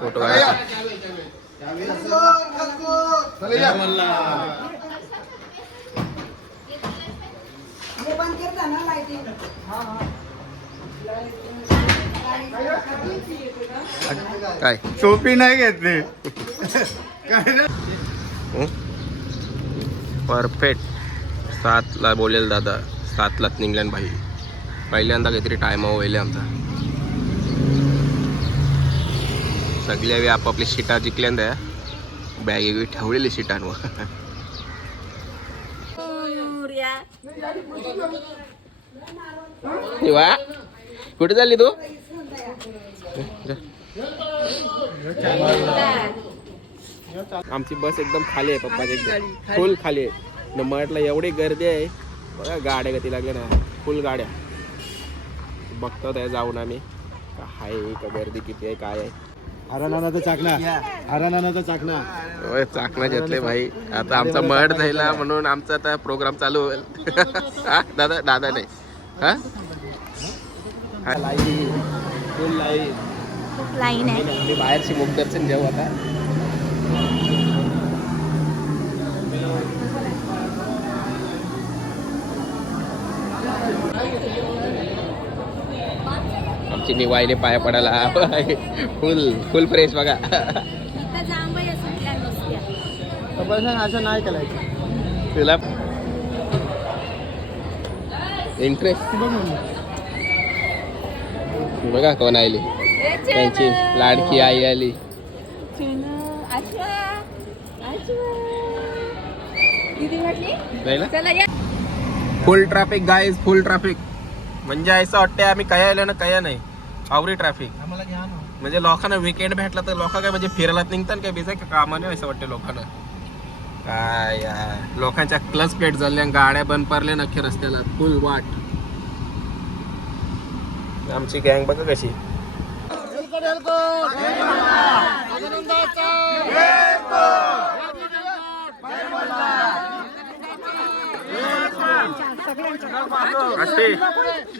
Photo काढा. काय टोपी नाही घेतली. परफेक्ट 7ला बोलेल दादा. 7लाच निघल्यान भाई. पहिल्यांदा काहीतरी टाइम होईल आमचा. सगळे आपापली शिटा जिंकल्यांदा बॅग ठेवलेली शिटांवर. वा कुठे चालली तू? आमची बस एकदम खाली आहे पप्पाची, एकदम फुल खाली आहे. नंबरला एवढी गर्दी आहे बघा. गाड्या गती लागल्या ना, फुल गाड्या. बघतो त्या जाऊन आम्ही आहे का गर्दी किती आहे काय आहे. हरानाचा चाकणा चाकणा घेतले भाई. आता आमचा मड झाला म्हणून आमचा आता प्रोग्राम चालू होईल. दादा दादा नाही हा लाईन आहे. मी बाहेरची मुखदर्शन घेऊ आता. आमची निवायले पाया पडायला फुल फुल फ्रेश बघा. असं नाही करायचं तुला इंटरेस्ट बघा कोण आली. त्यांची लाडकी आई आली. फुल ट्रॅफिक गाईज, फुल ट्रॅफिक. म्हणजे असं वाटतंय आम्ही काय आलं ना काय नाही. आवरी ट्रॅफिक म्हणजे लोकांना विकेंड भेटला तर लोक काय म्हणजे फिरायला निघतात काय बिझा कामाने असं वाटतं लोकांना. काय यार लोकांच्या क्लच प्लेट झाल्या, गाड्या बंद पडल्या नक्की रस्त्याला. फुल वाट. आमची गँग बघा कशी.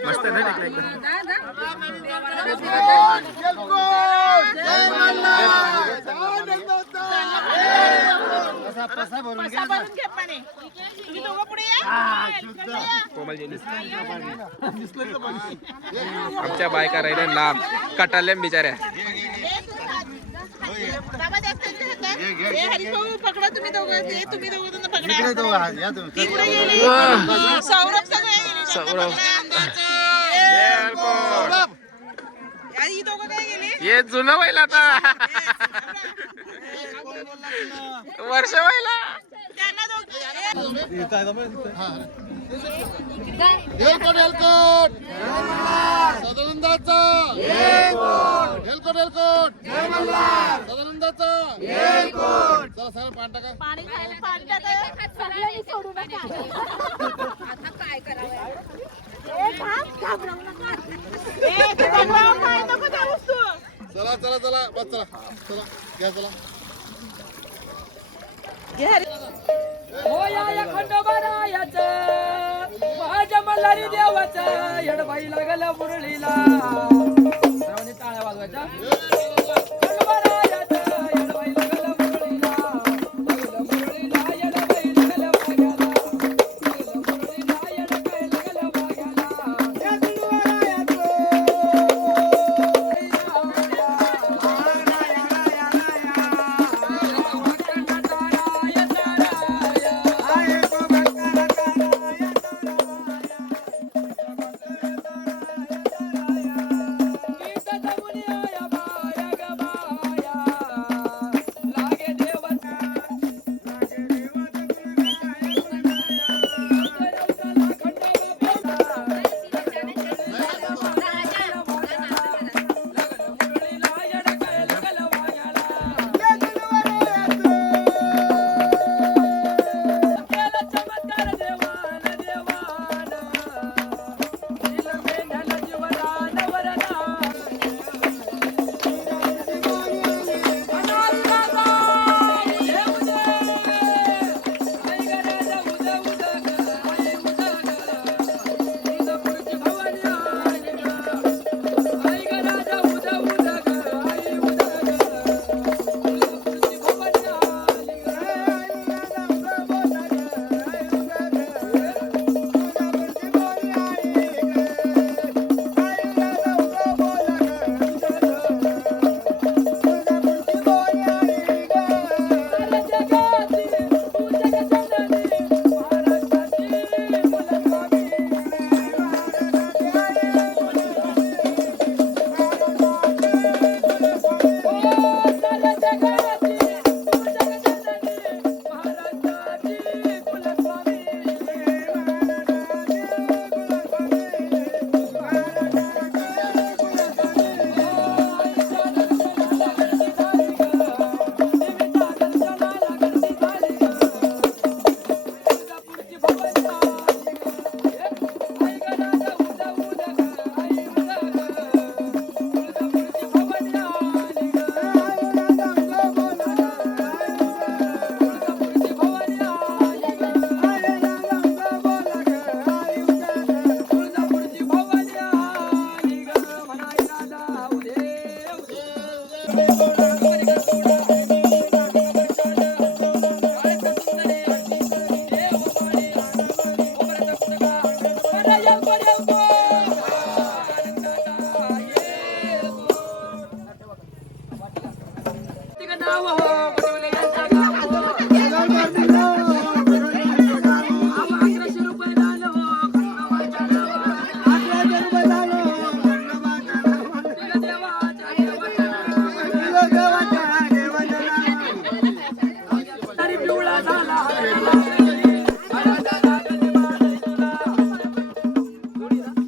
मस्त आमच्या बायका राहिल्या लांब कटाल्या बिचाऱ्या. हे जुनं व्हायला आता वर्ष व्हायला. चला चला चला बस चला चला घ्या चला. हो या खंडोबारायाचं माझ्या मल्हारी देवाचं येडबाई लागला मुरळीला. सर्वांनी टाळ्या वाजवायच्या. खंडोबारायाचं येडबाई लागला मुरळीला. लागला मुरळीला येडबाई लागला माग्याला. लागला मुरळीला येडबाई लागला माग्याला. या खंडोबारायाचं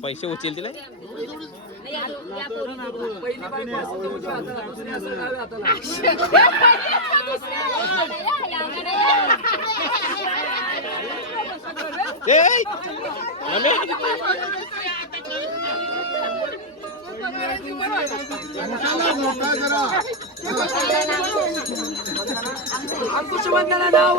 पैसे उचल तिला अंकुश वंदना नाव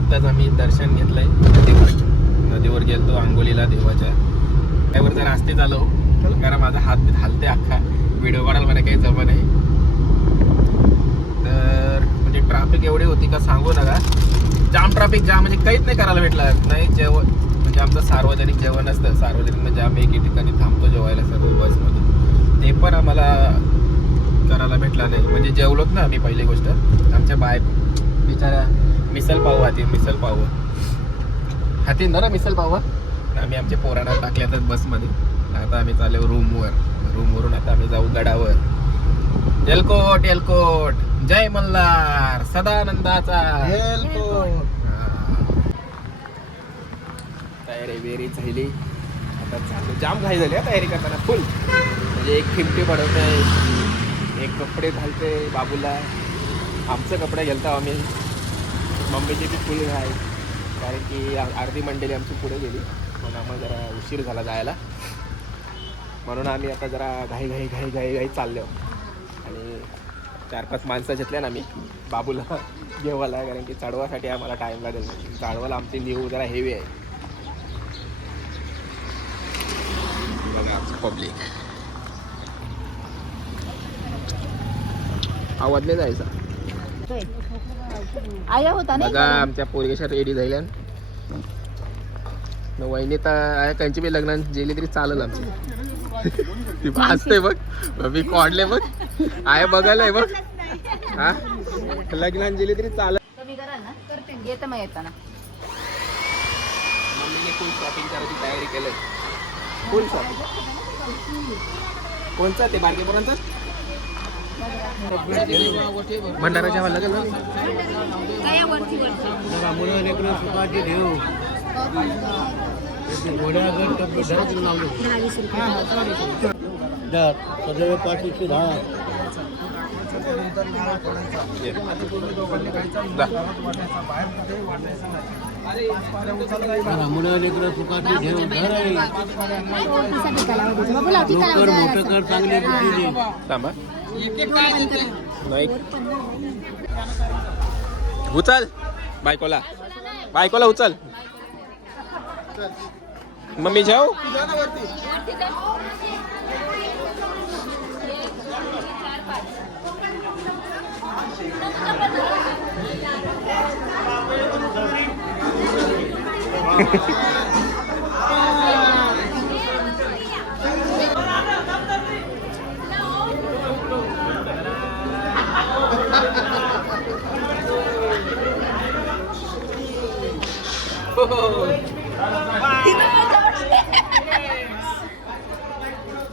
आताच आम्ही दर्शन घेतलंय नदीवर गेलतो आंघोलीला देवाच्या त्यावर जर आस्ते झालो कारण माझा हात हालते अख्खा व्हिडिओ काढायला मला काही जमत नाही तर म्हणजे ट्रॅफिक एवढी होती का सांगू नका जाम ट्रॅफिक जाम म्हणजे काहीच नाही करायला भेटलं नाही जेवण म्हणजे आमचं सार्वजनिक जेवण असतं सार्वजनिक म्हणजे आम्ही एके ठिकाणी थांबतो जेवायला सर्व बसमध्ये ते पण आम्हाला करायला भेटला नाही म्हणजे जेवलोत ना आम्ही पहिली गोष्ट आमच्या बिचारा मिसल पाव हाती ना मिसल पाव आम्ही आमच्या पोरांना टाकल्यातच बसमध्ये आता आम्ही चाललो रूमवरून आता आम्ही जाऊ गडावर एलकोट जय मल्हार सदानंदाचा तयारी वेरी झाली आता चालू जाम घाई झाली तयारी करताना फुल म्हणजे एक खिमटी बनवते एक कपडे घालते बाबूला आमचे कपडे घालतो आम्ही मम्मीची बी फुल घाई कारण की अर्धी मंडळी आमची पुढे गेली म्हणून आम्हाला जरा उशीर झाला जायला म्हणून आम्ही आता जरा घाई चाललो आणि 4-5 माणसं घेतल्या ना आम्ही बाबूला घेवायला कारण की चढवासाठी आम्हाला टाईम लागेल चढवायला आमची न्यू जरा हेवी आहे बघा पब्लिक आवाज नाही जायचा आया होता नाही बघा आमच्या पोरगेशा रेडी झाल्या वहिनी तर आहे त्यांची बी लग्न गेली तरी चालेल आमची ती भासते बघ मी कॉडले बघ आहे बघायला बघ हा लग्नात गेली तरी चालेल कमी कराल ना करते येतं मग येताना मम्मीने फुल शॉपिंग करायची तयारी केली फुल शॉपिंग कोणचं ते बारकेपुरांचं भंडाराच्या हॉल लागेल थांबा नाही उचल बायकोला उचल मम्मी जाऊ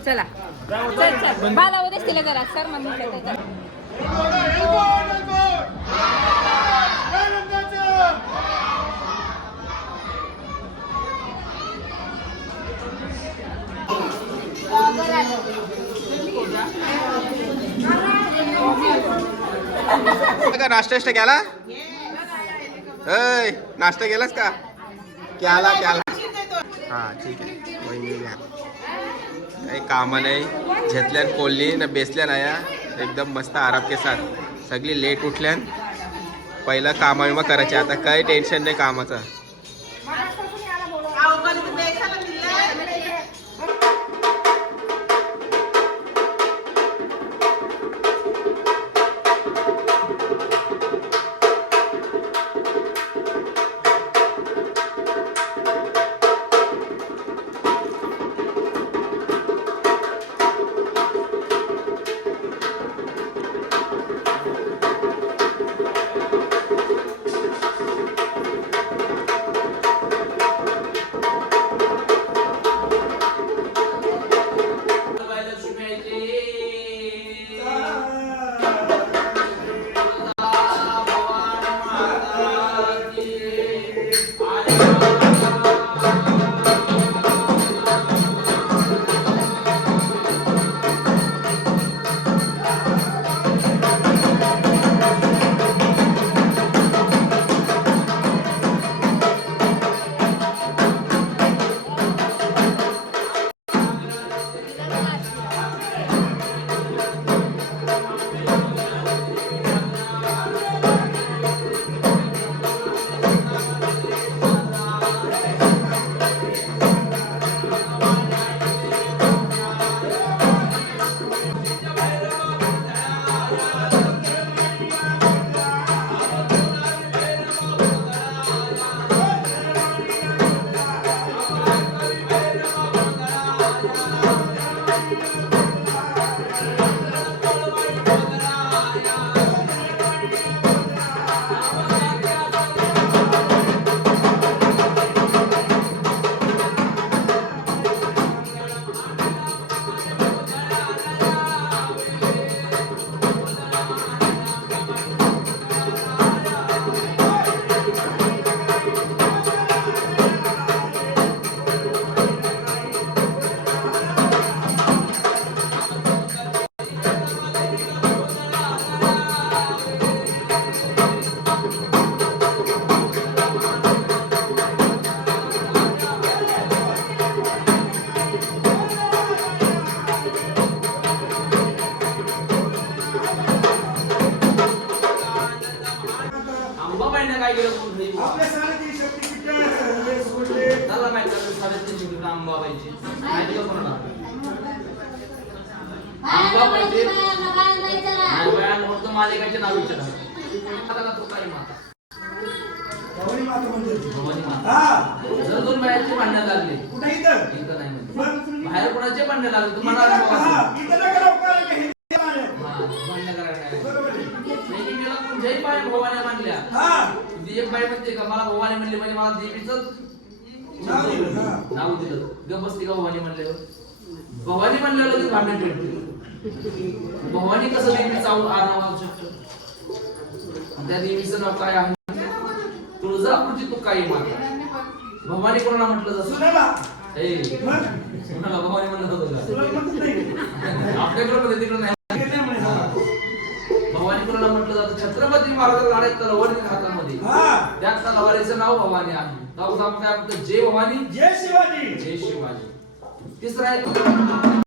चला चल बाला उद्या तिला करा सर मम्मी नाश्ता केला नाश्ता केलास का केला हा ठीक आहे काही काम नाही घेतल्यान कोल्ली ना बेसल्या नाही एकदम मस्त आराम के साथ. सगळी लेट उठल्यान पहिलं कामा करायचे. आता काही टेन्शन नाही कामाचं. काय केलं आपल्या साडेतीन शक्ती त्याला माहिती आहे साडेतीन शक्ती अंबाबाईची माहिती का कोणाला अंबाबाईची फक्त मालिकाचे नाव विचारा आता तो काही माता भवानी माता म्हणजे भवानी माता जर दोन बाहेरचे भांडण लागले कुठे इथं नाही म्हणजे बाहेर कोणाचे भांडण लागले तुम्हाला इथं नका लवकर भांडण करायला बरोबर नाही मी कोण जय पाय भवानी मानल्या ती एक बाई म्हणते का मला भवानी म्हणली म्हणजे मला देवीचं नाव दिलं गपस्ती का भवानी म्हणल्यावर भवानी म्हणल्यावर लगेच भांडण पेटते भवानी कसं देवीचा नाव असू शकतं त्या देवीचं नाव काय आहे तुळजापूरची तू काही माता भवानी कोणाला म्हटलं जातं सुनाला भवानी म्हणलं होतं आपल्याकडे तिकडे नाही भवानी कोणाला म्हटलं जातं छत्रपती महाराज लढाई तलवारी हातामध्ये त्या तलवारीचं नाव भवानी आहे काय जय भवानी जय शिवाजी जय शिवाजी तिसरा आहे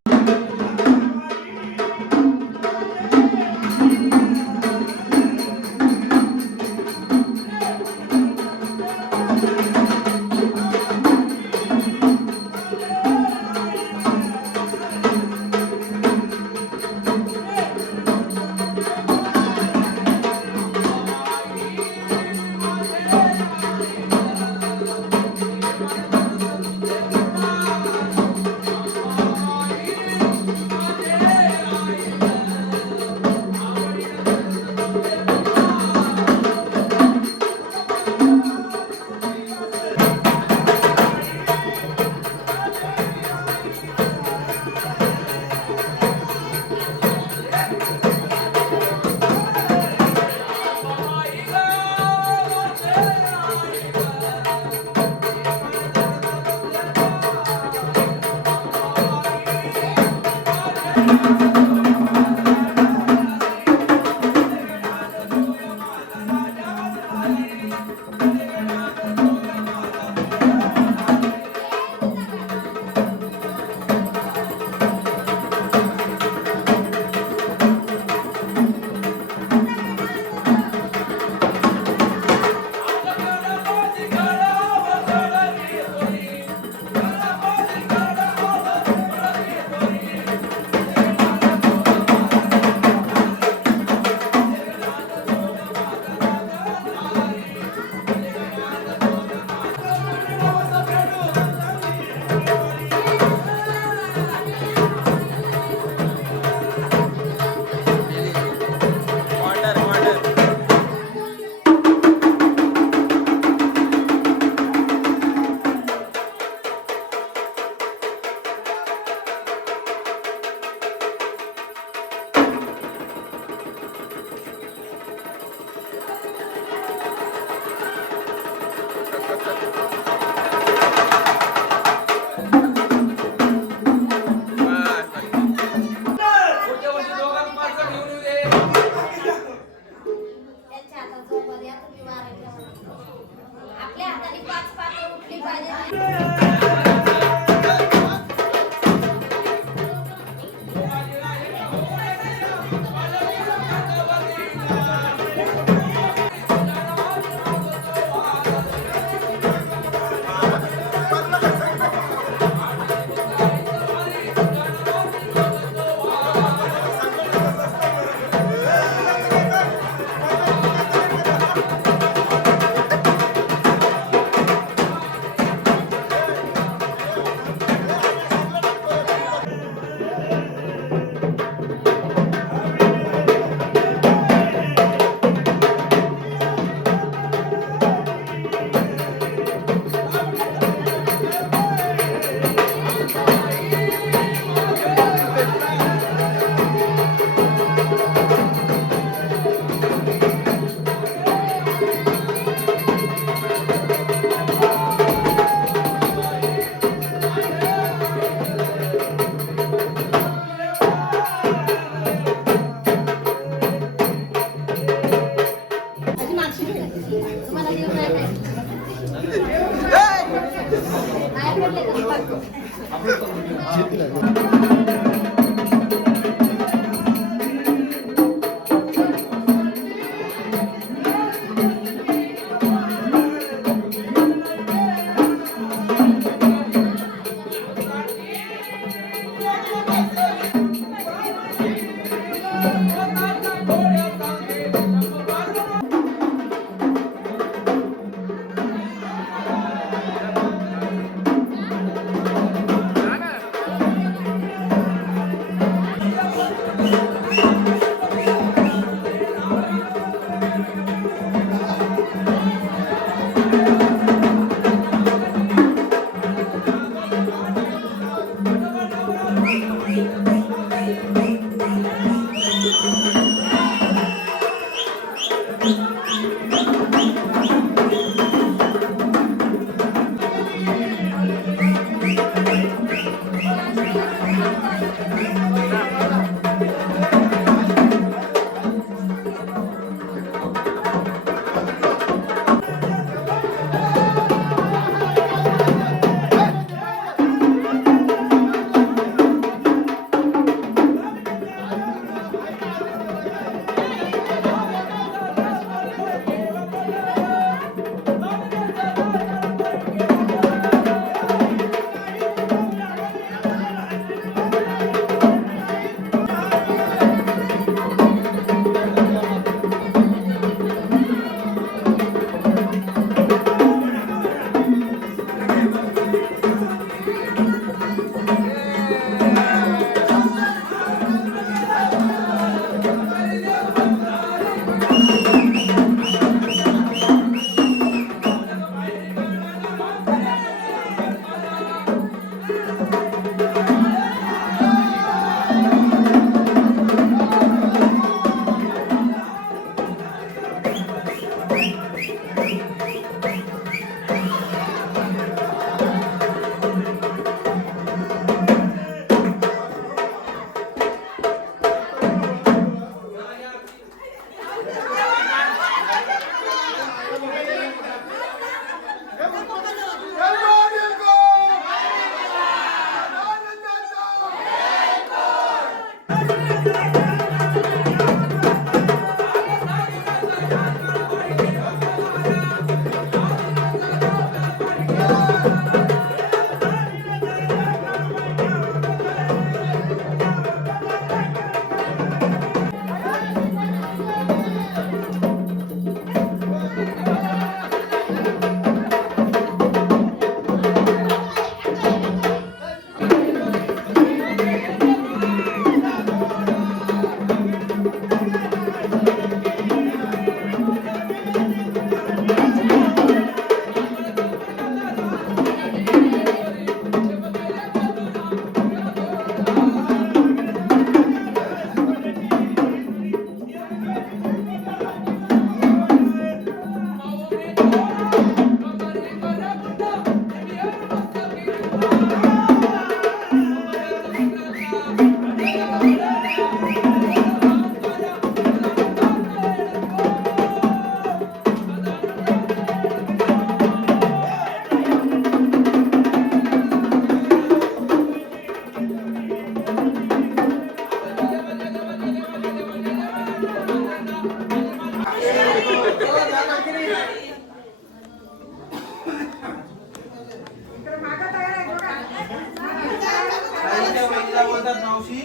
ताईच्या बहिणीला बोलतात मावशी.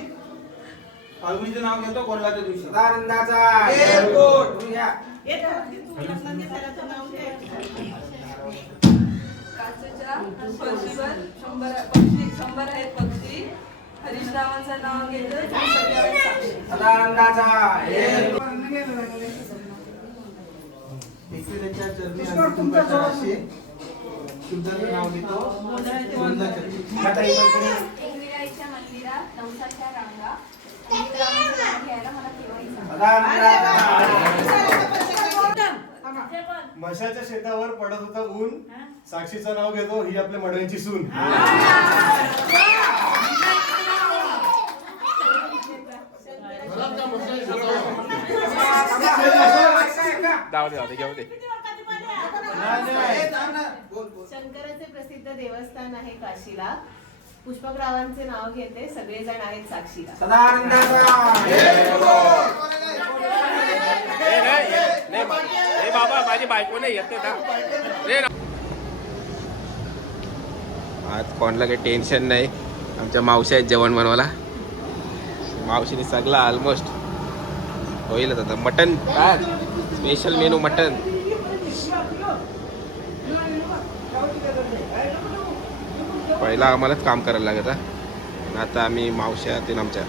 फाल्गुनीचं नाव घेतो कोणाच्या दिवशी. सदानंदाचा एअरपोर्ट. तुम्ही घ्या. काचेच्या फरशीवर 100 आहेत पक्षी. हरीशरावांचं नाव घेतलं तर सगळे आहेत साक्षी. सदानंदाचा एकमेकांच्या चरणी अर्पण करण्याचे शुद्धाचं नाव घेतो. एकविराईच्या मंदिरात नवसाच्या रांगा हरीशरावांचं नाव घ्यायला मला केव्हाही मशाच्या शेतावर पडत होता ऊन. साक्षीचं नाव घेतो, ही आपल्या मडव्यांची सून. जाऊ दे घेऊ दे. शंकराचे प्रसिद्ध देवस्थान आहे काशीला. पुष्पकरावांचे नाव घेते, सगळेजण आहेत साक्षीला. ए बाबा माझी बायको नाही येते ना. आज कोणाला काही टेन्शन नाही. आमच्या मावशी आहेत जेवण बनवायला. मावशीने सगळा ऑलमोस्ट होईलच आता. मटन काय स्पेशल मेनू मटन. पहिला आम्हालाच काम करायला लागत हा. आता आम्ही मावश्या ते आमच्या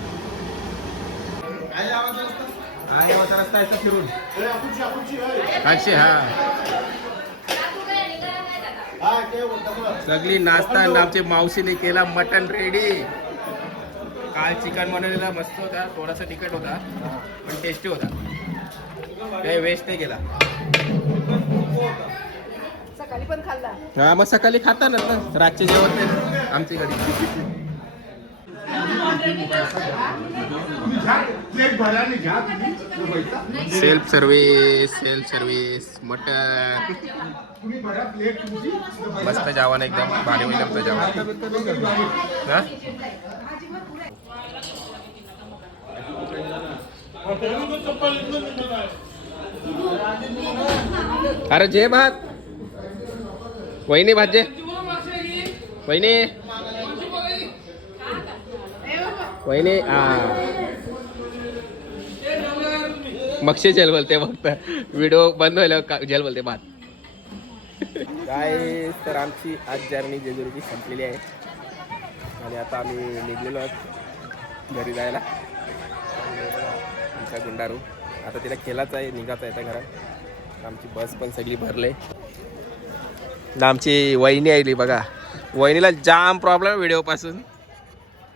रस्ता आहे फिरून काक्षे सगळी नाश्ता आणि आमच्या मावशीने केला. Mutton ready. काल चिकन बनवलेला मस्त होता. थोडासा तिखट होता पण टेस्टी होता. काही वेस्ट नाही केला. सकाळी पण खाल्ला. हा मग सकाळी खाता ना रातचे जेवण नाही आमच्या घरी. सेल्फ सर्व्हिस मटन मस्त जेवण एकदम भारी होईल आमचं जेवण. हा? अरे जे भात वहिनी भात जे वहिनी वहिनी मक्षी जेल बोलते फक्त. व्हिडिओ बंद व्हायला जेल बोलते भात. काय तर आमची आज जर्नी जेजुरीची संपलेली आहे आणि आता आम्ही निघलेलो आहोत घरी जायला. आमचा गुंडारू आता तिला केलाच आहे निघायचं आहे त्या घरात. आमची बस पण सगळी भरले. आमची वहिनी आली बघा. वहिनीला जाम प्रॉब्लेम व्हिडिओपासून.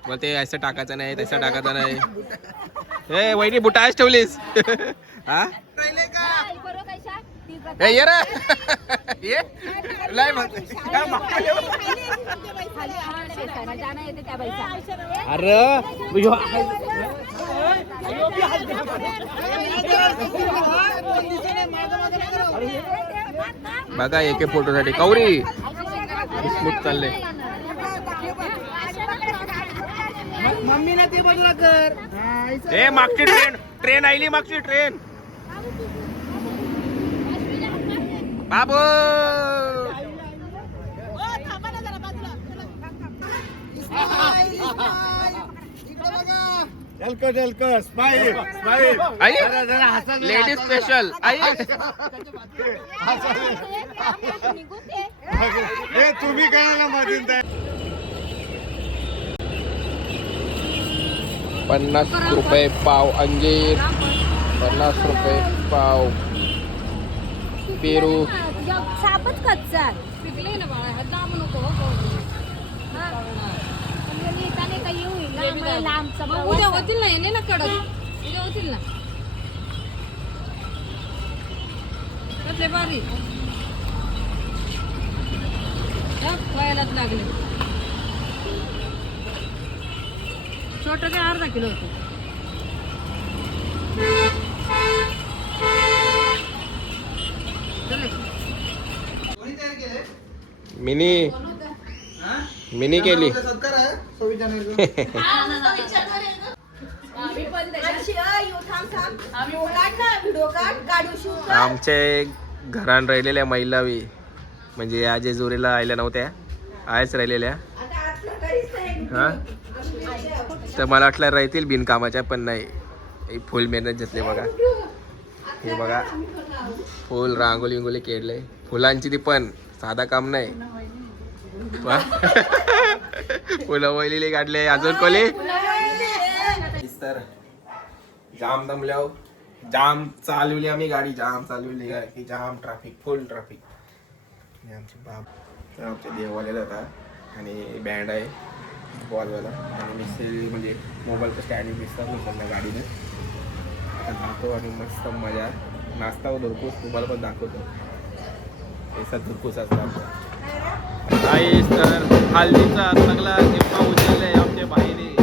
मग ते असं टाकायचं नाही तसं टाकायचं नाही. ए वहिनी बुटाच ठेवलीस हा ये रे ये लय मग अरे बघा एके फोटोसाठी कवरी स्मूथ चालले. मम्मीला ते बाजूला कर. ए मागची ट्रेन आली. मागची train Babu smile smile. I ladies special I. तुम्ही काय मधील 50 रुपये पाव अंजीर. 50 रुपये पाव पेरू. सापच कच्चा पिकले ना बाळा. हात दाबू नको. काही होईल लांबचा उद्या होतील ना. येणे ना कडक उद्या होतील ना. कसले बारी व्हायलाच लागले. छोट काय अर्धा किलो होतं. मिनी केली. सत्कार आहे 26 जानेवारी. आमचे घरान राहिलेल्या महिला बी म्हणजे या जेजुरीला आयल्या नव्हत्या आहेच राहिलेल्या हा तर मला वाटलं राहतील बिनकामाच्या पण नाही फुल मेहनत घेतली बघा हे बघा फुल रांगोली विंगोली केले फुलांची ती पण साधा काम नाही फुलं वैलेली काढले अजून कोली तर जाम दमल्याव जाम चालवली आम्ही गाडी जाम चालवली की जाम ट्रॅफिक फुल ट्रॅफिक आमचे बाप तर आमच्या देववाल्याला होता आणि बँड आहे बॉलवाला आणि मिक्सर म्हणजे मोबाईलचं स्टँड दिसतात ना गाडीने आता जातो आणि मस्त मजा नाश्ता व धुरकूस तुम्हाला पण दाखवतो पैसा धुरकूस असतो तर हल्दीचा सगळा जिम्मा उचललाय आमच्या बाईने